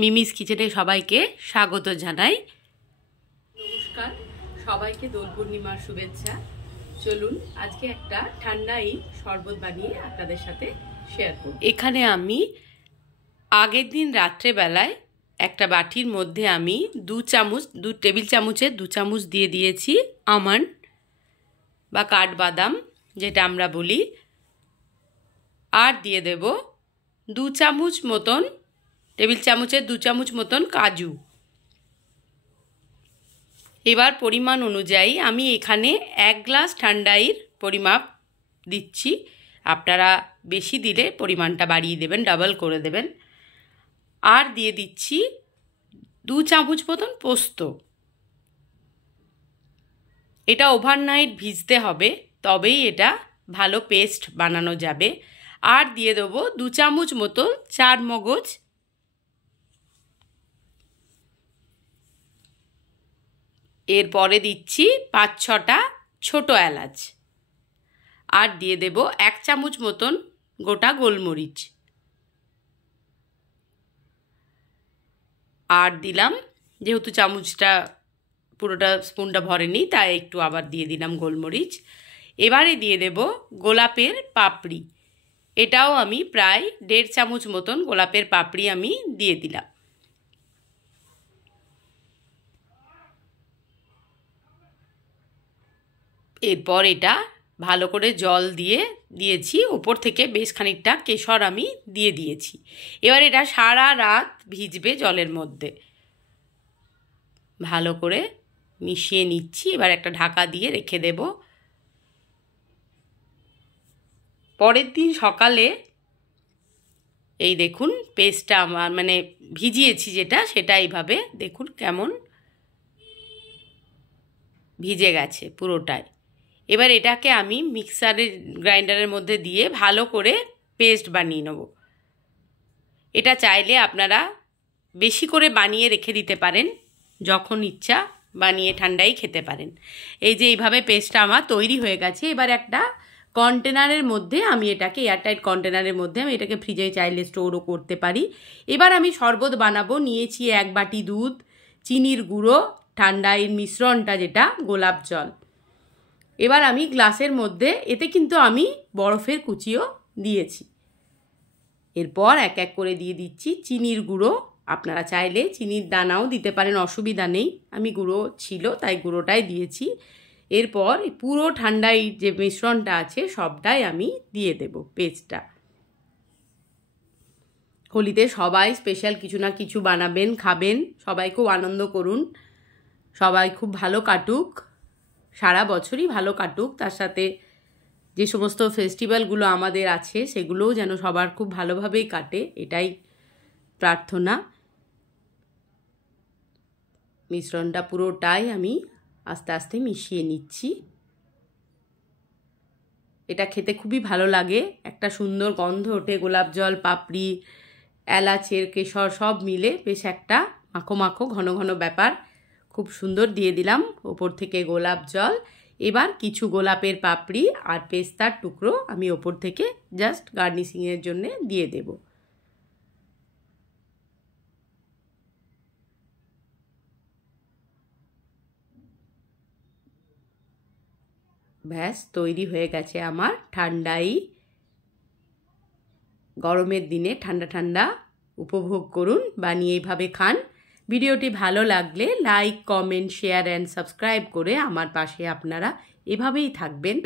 Mimi's কিচেনে সবাইকে স্বাগত জানাই। নমস্কার, সবাইকে দোল পূর্ণিমার শুভেচ্ছা। চলুন আজকে একটা ঠান্ডাই শরবত বানিয়ে আপনাদের সাথে শেয়ার করব। এখানে আমি আগের দিন রাত্রেবেলায় একটা বাটির মধ্যে আমি 2 টেবিল চামচের 2 চামচ দিয়ে দিয়েছি আমন্ড বা কাঠবাদাম যেটা আমরা বলি, আর দিয়ে দেব 2 চামচ মতন, টেবিল চামচের 2 চামচ মতন কাজু। এবার পরিমাণ অনুযায়ী আমি এখানে 1 গ্লাস ঠান্ডাইয়ের পরিমাপ দিচ্ছি। আপনারা বেশি দিলে পরিমাণটা বাড়িয়ে দেবেন, ডাবল করে দেবেন। আর দিয়ে দিচ্ছি 2 চামচ মতন পোস্ত। এটা ওভারনাইট ভিজতে হবে, তবেই এটা ভালো পেস্ট বানানো যাবে। আর দিয়ে দেবো 2 চামচ মতো চার মগজ, এরপরে দিচ্ছি 5-6টা ছোটো এলাচ, আর দিয়ে দেব 1 চামচ মতন গোটা গোলমরিচ, আর দিলাম, যেহেতু চামচটা পুরোটা স্পুনটা ভরেনি তাই একটু আবার দিয়ে দিলাম গোলমরিচ। এবারে দিয়ে দেব গোলাপের পাপড়ি, এটাও আমি প্রায় 1.5 চামচ মতন গোলাপের পাপড়ি আমি দিয়ে দিলাম। এরপর এটা ভালো করে জল দিয়েছি, ওপর থেকে বেশ খানিকটা কেশর আমি দিয়ে দিয়েছি। এবার এটা সারা রাত ভিজবে জলের মধ্যে। ভালো করে মিশিয়ে নিচ্ছি, এবার একটা ঢাকা দিয়ে রেখে দেব। পরের দিন সকালে এই দেখুন পেস্টটা আমার ভিজিয়েছি যেটা, সেটা এইভাবে দেখুন কেমন ভিজে গেছে পুরোটাই। এবার এটাকে আমি মিক্সারের গ্রাইন্ডারের মধ্যে দিয়ে ভালো করে পেস্ট বানিয়ে নেব। এটা চাইলে আপনারা বেশি করে বানিয়ে রেখে দিতে পারেন, যখন ইচ্ছা বানিয়ে ঠান্ডাই খেতে পারেন। এই যে এইভাবে পেস্টটা আমার তৈরি হয়ে গেছে। এবার একটা কন্টেনারের মধ্যে আমি এটাকে, এয়ারটাইট কন্টেনারের মধ্যে আমি এটাকে ফ্রিজে চাইলে স্টোরও করতে পারি। এবার আমি শরবত বানাবো। নিয়েছি 1 বাটি দুধ, চিনির গুঁড়ো, ঠান্ডাইয়ের মিশ্রণটা যেটা গোলাপ জল। এবার আমি গ্লাসের মধ্যে, এতে কিন্তু আমি বরফের কুচিও দিয়েছি। এরপর এক এক করে দিয়ে দিচ্ছি চিনির গুঁড়ো। আপনারা চাইলে চিনির দানাও দিতে পারেন, অসুবিধা নেই। আমি গুঁড়ো ছিল তাই গুঁড়োটাই দিয়েছি। এরপর পুরো ঠান্ডাই যে মিশ্রণটা আছে সবটাই আমি দিয়ে দেব পেস্টটা। হোলিতে সবাই স্পেশাল কিছু না কিছু বানাবেন, খাবেন, সবাই খুব আনন্দ করুন, সবাই খুব ভালো কাটুক, সারা বছরই ভালো কাটুক। তার সাথে যে সমস্ত ফেস্টিভ্যালগুলো আমাদের আছে সেগুলোও যেন সবার খুব ভালোভাবেই কাটে, এটাই প্রার্থনা। মিশ্রণটা পুরোটাই আমি আস্তে আস্তে মিশিয়ে নিচ্ছি। এটা খেতে খুবই ভালো লাগে, একটা সুন্দর গন্ধ ওঠে, গোলাপ জল, পাপড়ি, এলাচের, কেশর সব মিলে বেশ একটা মাখো মাখো ঘন ঘন ব্যাপার। খুব সুন্দর দিয়ে দিলাম ওপর থেকে গোলাপ জল। এবার কিছু গোলাপের পাপড়ি আর পেস্তার টুকরো আমি ওপর থেকে জাস্ট গার্নিশিংয়ের জন্য দিয়ে দেব। ব্যাস তৈরি হয়ে গেছে আমার ঠান্ডাই। গরমের দিনে ঠান্ডা ঠান্ডা উপভোগ করুন, বানিয়ে এইভাবে খান। ভিডিওটি ভালো লাগলে like, comment, share and subscribe করে আমার পাশে আপনারা এভাবেই থাকবেন।